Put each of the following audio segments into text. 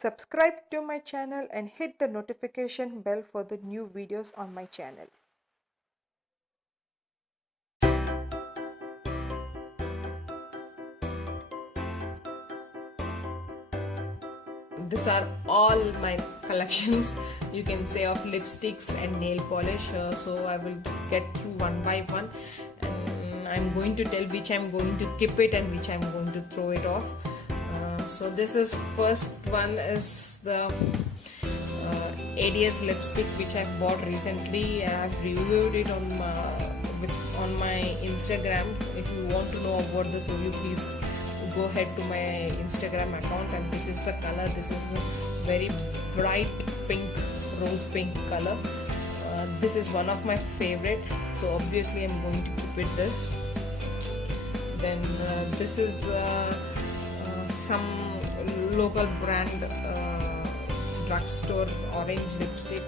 Subscribe to my channel and hit the notification bell for the new videos on my channel. These are all my collections, you can say, of lipsticks and nail polish. So I will get through one by one, and I'm going to tell which I'm going to keep it and which I'm going to throw it off. So this is first one is the ADS lipstick, which I've bought recently. I've reviewed it on my Instagram. If you want to know about this review, please go ahead to my Instagram account. And this is the color. This is a very bright pink, rose pink color. This is one of my favorite, so obviously I'm going to keep it this. Then this is some local brand drugstore orange lipstick.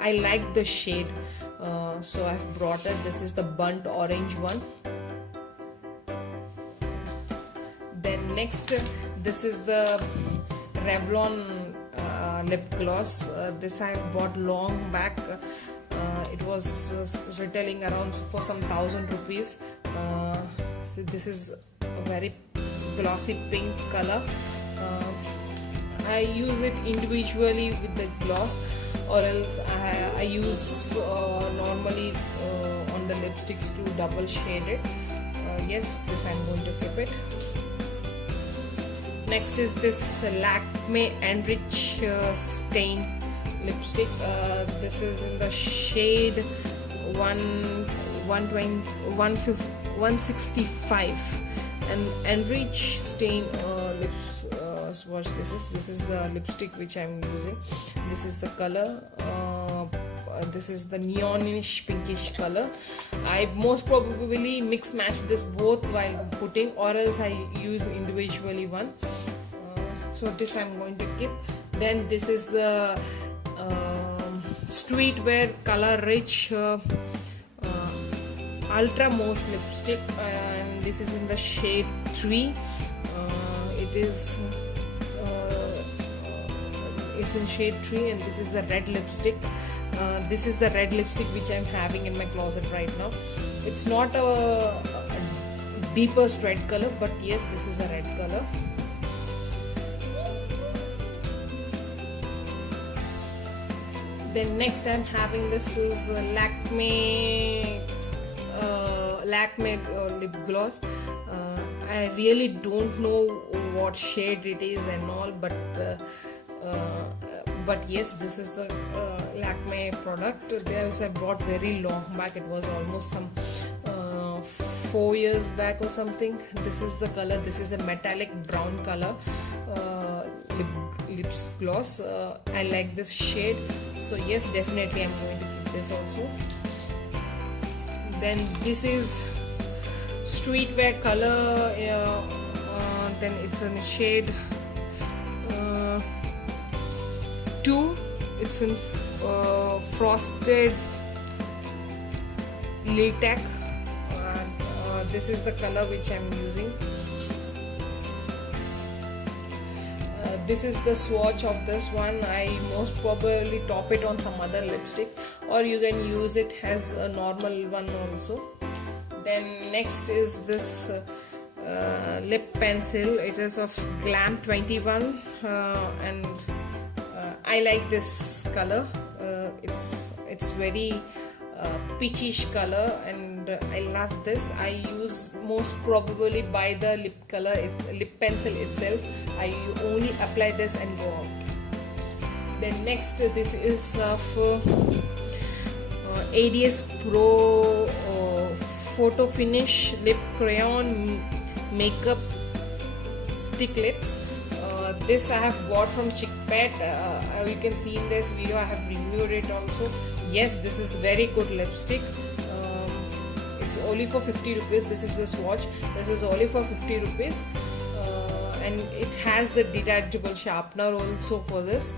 I like the shade, so I've brought it. This is the burnt orange one. Then next, this is the Revlon lip gloss. This I bought long back. It was retailing around for some 1,000 rupees. So this is a very glossy pink color. I use it individually with the gloss, or else I use normally on the lipsticks to double shade it. Yes, this I'm going to keep it. Next is this Lakme Enrich Stain lipstick. This is in the shade 165, and Enrich Stain lips swatch. This is the lipstick which I'm using. This is the color. This is the neonish pinkish color. I most probably mix match this both while putting, or else I use individually one. So this I'm going to keep. Then this is the streetwear color rich ultra mousse lipstick, and this is in the shade 3. It's in shade 3, and this is the red lipstick. This is the red lipstick which I'm having in my closet right now. It's not a deepest red color, but yes, this is a red color. Then next I'm having this is Lakme lip gloss. I really don't know what shade it is and all, but yes, this is the Lakme product. I bought very long back. It was almost some 4 years back or something. This is the color. This is a metallic brown color lips gloss. I like this shade, so yes, definitely I'm going to keep this also. Then this is streetwear color. Then it's in shade 2. It's in frosted latex. This is the color which I'm using. This is the swatch of this one. I most probably top it on some other lipstick, or you can use it as a normal one also. Then next is this lip pencil. It is of Glam 21, and I like this color. It's very peachish color, and I love this. I use most probably by the lip pencil itself. I only apply this and go out. Then next, this is of ADS Pro Photo Finish Lip Crayon Makeup Stick Lips. This I have bought from Chickpet. You can see in this video I have reviewed it also. Yes, this is very good lipstick. It's only for 50 rupees. This is the swatch. This is only for 50 rupees. And it has the detachable sharpener also for this.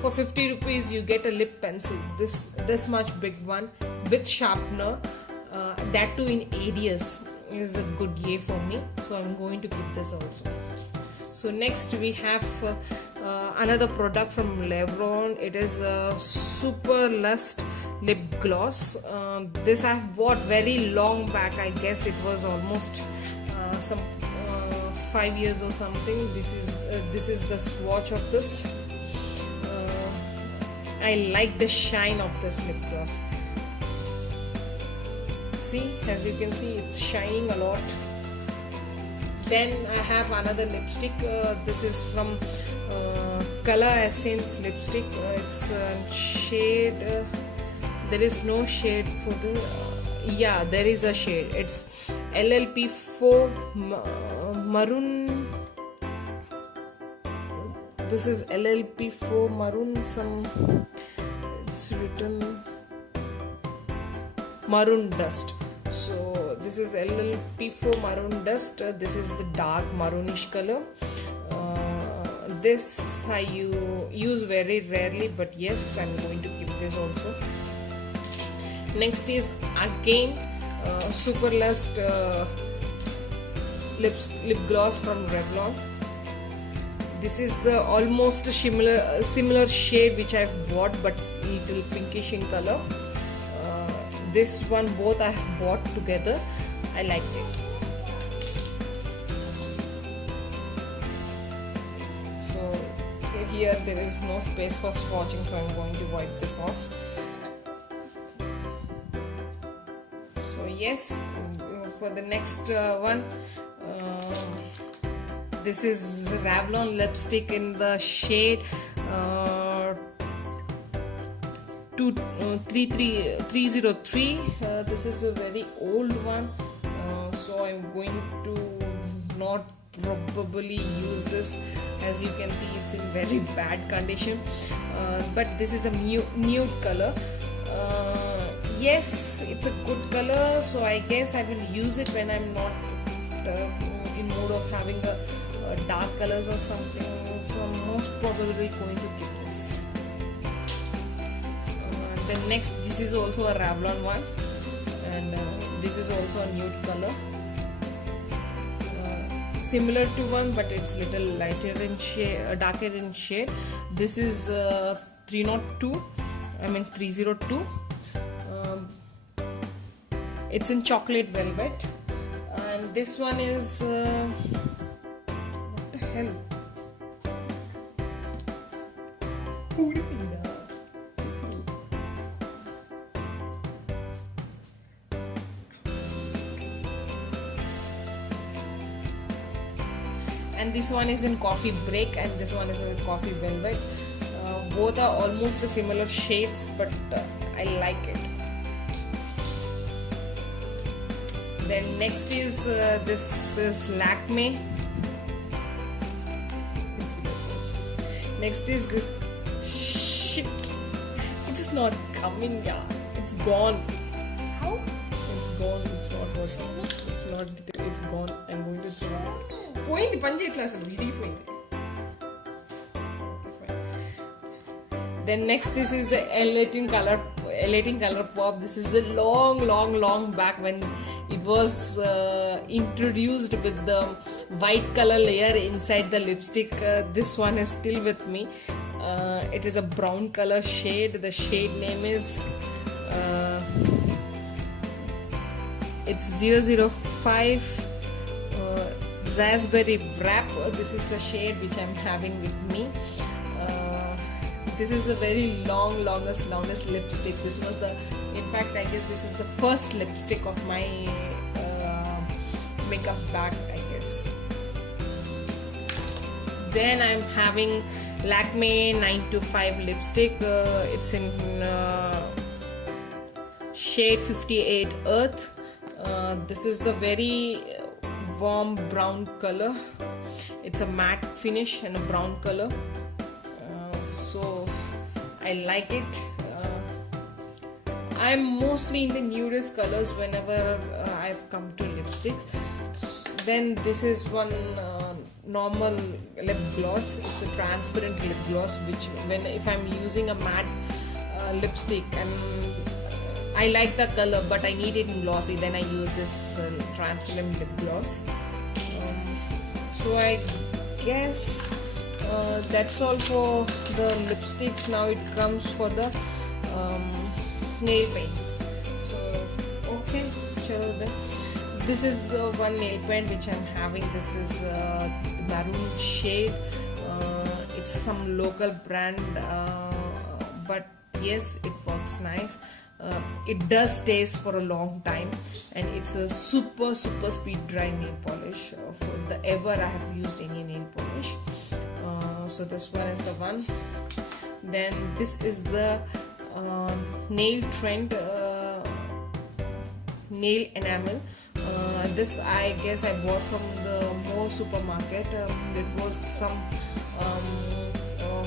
For 50 rupees you get a lip pencil, this much big one with sharpener, that too in ADS, is a good yay for me. So I'm going to keep this also. So next we have another product from Revlon. It is a Super Lust Lip Gloss. This I've bought very long back. I guess it was almost some 5 years or something. This is the swatch of this. I like the shine of this lip gloss. See, as you can see, it's shining a lot. Then I have another lipstick. This is from Color Essence lipstick. It's shade. There is no shade for the. Yeah, there is a shade. It's LLP4 maroon. This is LLP4 maroon. It's written maroon dust. So this is LLP4 maroon dust. This is the dark maroonish color. This I use very rarely, but yes, I'm going to keep this also. Next is again Super Lust lip gloss from Revlon. This is the almost similar shade which I've bought, but little pinkish in color. This one both I have bought together. I liked it. So here there is no space for swatching, so I'm going to wipe this off. So yes, for the next one, this is Revlon lipstick in the shade 303. This is a very old one, so I'm going to not probably use this. As you can see, it's in very bad condition, but this is a nude color. Yes, it's a good color, so I guess I will use it when I'm not in mood of having a dark colors or something. So I'm most probably going to keep this. The next, this is also a Revlon one, and this is also a nude color, similar to one, but it's little lighter in shade, darker in shade. This is 302. It's in chocolate velvet, and this one is what the hell? And this one is in coffee break, and this one is in coffee velvet. Both are almost similar shades, but I like it. Then next is this is Lakme. Next is this. Shit, it's not coming. Yeah, it's gone. How? It's gone. It's not working. It's not. It's gone. I'm going to throw it. Pointi panji itla asalu idi pointi. Then next, this is the L18 color pop. This is the long back when it was introduced with the white color layer inside the lipstick. This one is still with me. It is a brown color shade. The shade name is it's 005 raspberry wrap. This is the shade which I'm having with me. This is a very longest lipstick. This was in fact, I guess this is the first lipstick of my makeup bag, I guess. Then I'm having Lakme 925 lipstick. It's in shade 58 Earth. This is the very warm brown color. It's a matte finish and a brown color. So I like it. I'm mostly in the nudist colors whenever I've come to lipsticks. Then this is one normal lip gloss. It's a transparent lip gloss, which if I'm using a matte lipstick and I like the color but I need it in glossy, then I use this transparent lip gloss. So I guess that's all for the lipsticks. Now it comes for the nail paints. So okay, chalo then. This is the one nail paint which I'm having. This is the maroon shade. It's some local brand, but yes, it works nice. It does stays for a long time, and it's a super speed dry nail polish for the ever I have used any nail polish. So this one is the one. Then this is the nail trend nail enamel. This I guess I bought from the More supermarket. It was some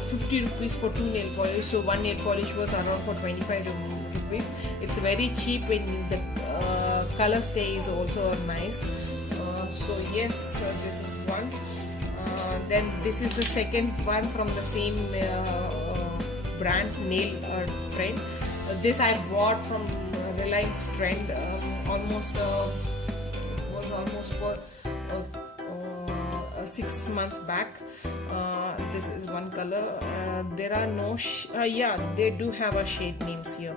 50 rupees for 2 nail polish, so one nail polish was around for 25 rupees. It's very cheap, and the color stay is also nice. So yes, this is one. Then this is the second one from the same brand, nail trend. This I bought from Reliance Trend. Almost for 6 months back. This is one color. There are no they do have a shade names here.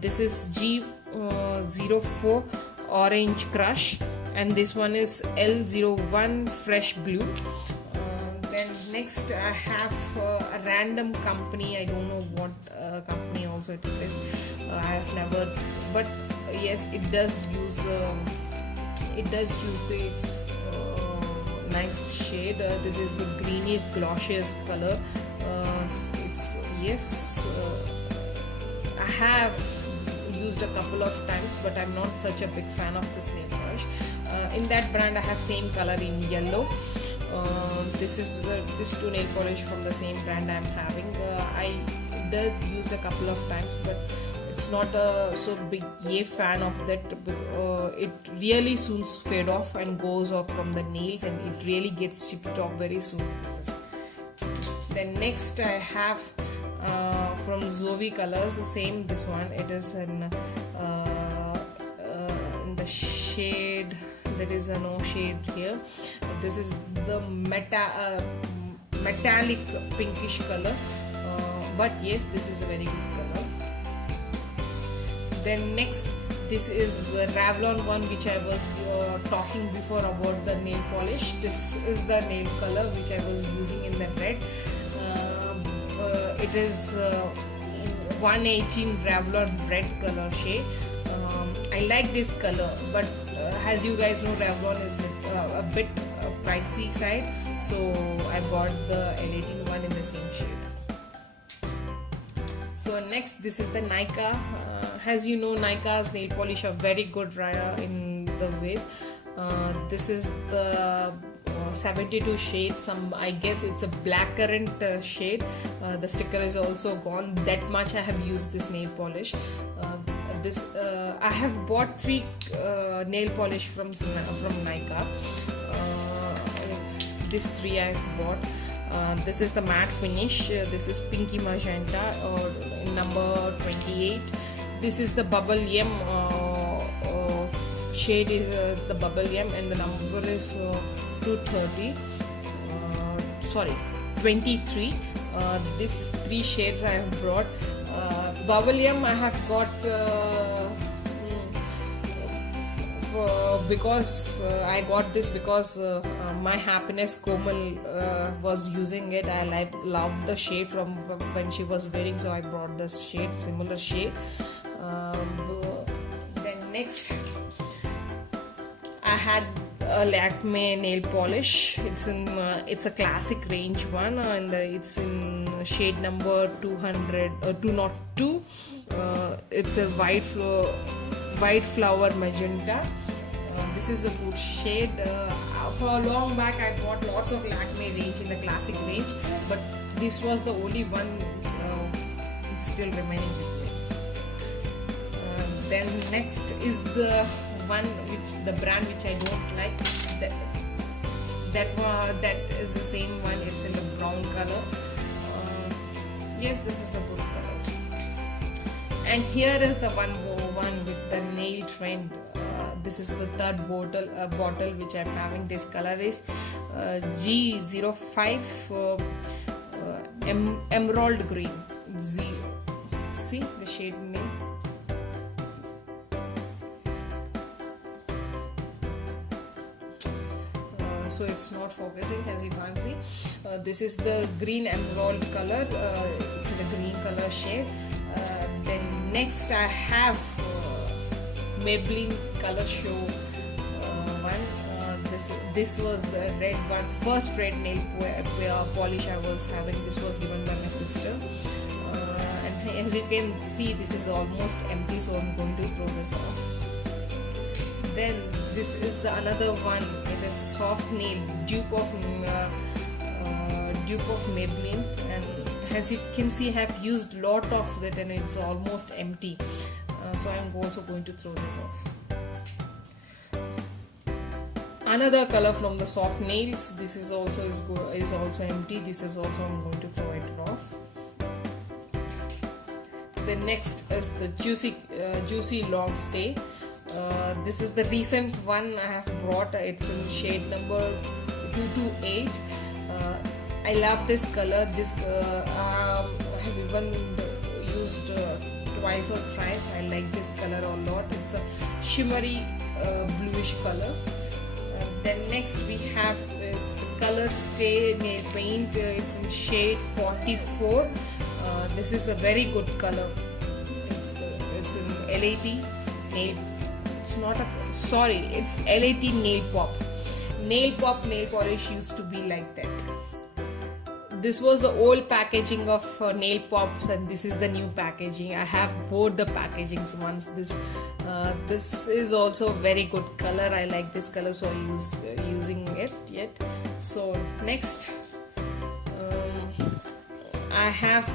This is G04 Orange Crush, and this one is L01 Fresh Blue. Then next I have a random company. I don't know what company also it is. I have never, but yes, it does use the nice shade. This is the greenish glossiest color. I have used a couple of times, but I'm not such a big fan of this nail polish. In that brand I have same color in yellow. This is this 2 nail polish from the same brand I'm having. I did used a couple of times, but it's not a so big fan of that. It really soon fade off and goes off from the nails, and it really gets chipped off very soon. Then next I have from Zoe Colors, the same this one. It is in the shade, there is no shade here. This is the metallic pinkish color, but yes, this is a very good color. Then next, this is Revlon one, which I was talking before about the nail polish. This is the nail color which I was using in the red. It is 118 Revlon red color shade. I like this color, but as you guys know, Revlon is a bit pricey side, so I bought the L18 one in the same shade. So next, this is the Nykaa. As you know, Nykaa's nail polish are very good in the ways. This is the 72 shades. I guess it's a blackcurrant shade. The sticker is also gone. That much I have used this nail polish. I have bought 3 nail polish from Nykaa. These 3 I have bought. This is the matte finish. This is pinky magenta, or number 28. This is the bubble yum shade is the bubble yum, and the number is 230. 23. These 3 shades I have brought. Bubble yum I have got because I got this because my happiness Komal was using it. I loved the shade from when she was wearing, so I brought this shade, similar shade. Then next, I had a Lakme nail polish. It's a classic range one, and it's in shade number 202. It's a white flower magenta. This is a good shade. For a long back I bought lots of Lakme range in the classic range, but this was the only one it's still remaining with me. Then next is the one the brand which I don't like. That is the same one. It's in the brown color. Yes, this is a good color. And here is the one with the nail trend. this is the third bottle which I'm having. This color is G05 emerald green. See the shade name. So it's not focusing, as you can't see. This is the green emerald color. It's in a green color shade. Then next I have Maybelline Color Show one. This was the red one, first red nail polish I was having. This was given by my sister. And as you can see, this is almost empty, so I'm going to throw this off. Then this is the another one. It is soft nail dupe of Maybelline, and as you can see, I have used lot of it and it's almost empty. So I'm also going to throw this off. Another color from the soft nails. This is also empty. This is also I'm going to throw it off. The next is the juicy long stay. This is the recent one I have brought. It's in shade number 228. I love this color. I have even used twice or thrice. I like this color a lot. It's a shimmery bluish color. Then next we have is the color stay nail paint. It's in shade 44. This is a very good color. It's in LAT nail. It's not a it's LAT nail pop. Nail polish used to be like that. This was the old packaging of nail pops, and this is the new packaging. I have both the packagings once. This is also very good color. I like this color, so I using it yet. So next I have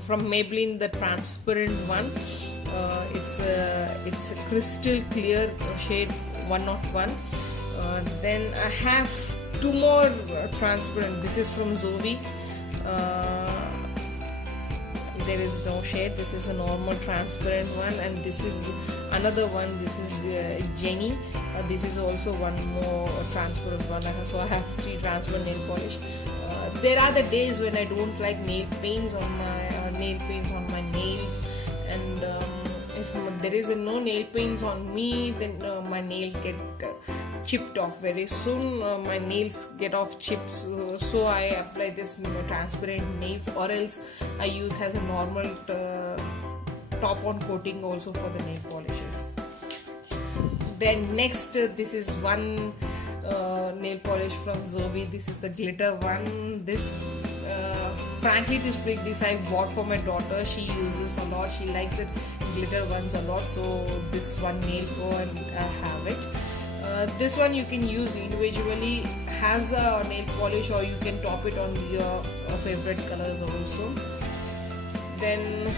from Maybelline the transparent one. It's a crystal clear shade 101. Then I have two more transparent. This is from Zovi. There is no shade. This is a normal transparent one, and this is another one. This is Jenny. This is also one more transparent one. So I have 3 transparent nail polish. There are the days when I don't like nail paints on my nails, and if there is no nail paints on me, then my nails get chipped off very soon. My nails get off chips, so I apply this transparent nails, or else I use as a normal top on coating also for the nail polishes. Then next this is one nail polish from Zovi. This is the glitter one. This frankly to speak, this I bought for my daughter. She uses a lot, she likes it, glitter ones a lot, so this one nail go and I have it. This one you can use individually, has a nail polish, or you can top it on your favorite colors also. Then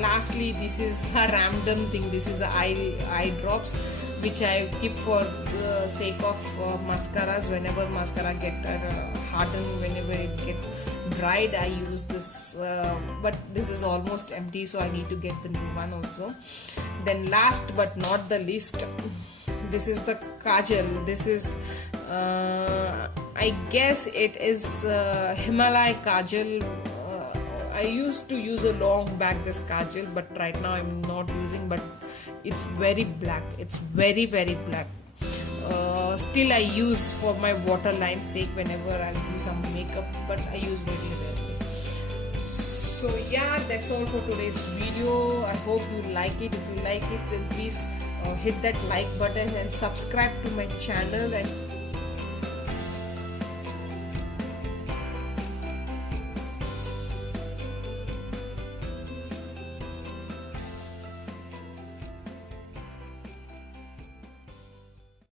lastly, this is a random thing. This is a eye drops, which I keep for the sake of mascaras. Whenever mascara get hardened, whenever it gets dried, I use this, but this is almost empty, so I need to get the new one also. Then last but not the least, this is the kajal. This is I guess it is Himalaya kajal. I used to use a long back this kajal, but right now I'm not using, but it's very black. It's very black. Still I use for my waterline sake whenever I do some makeup, but I use very rarely. So yeah, that's all for today's video. I hope you like it. If you like it, then please hit that like button and subscribe to my channel, and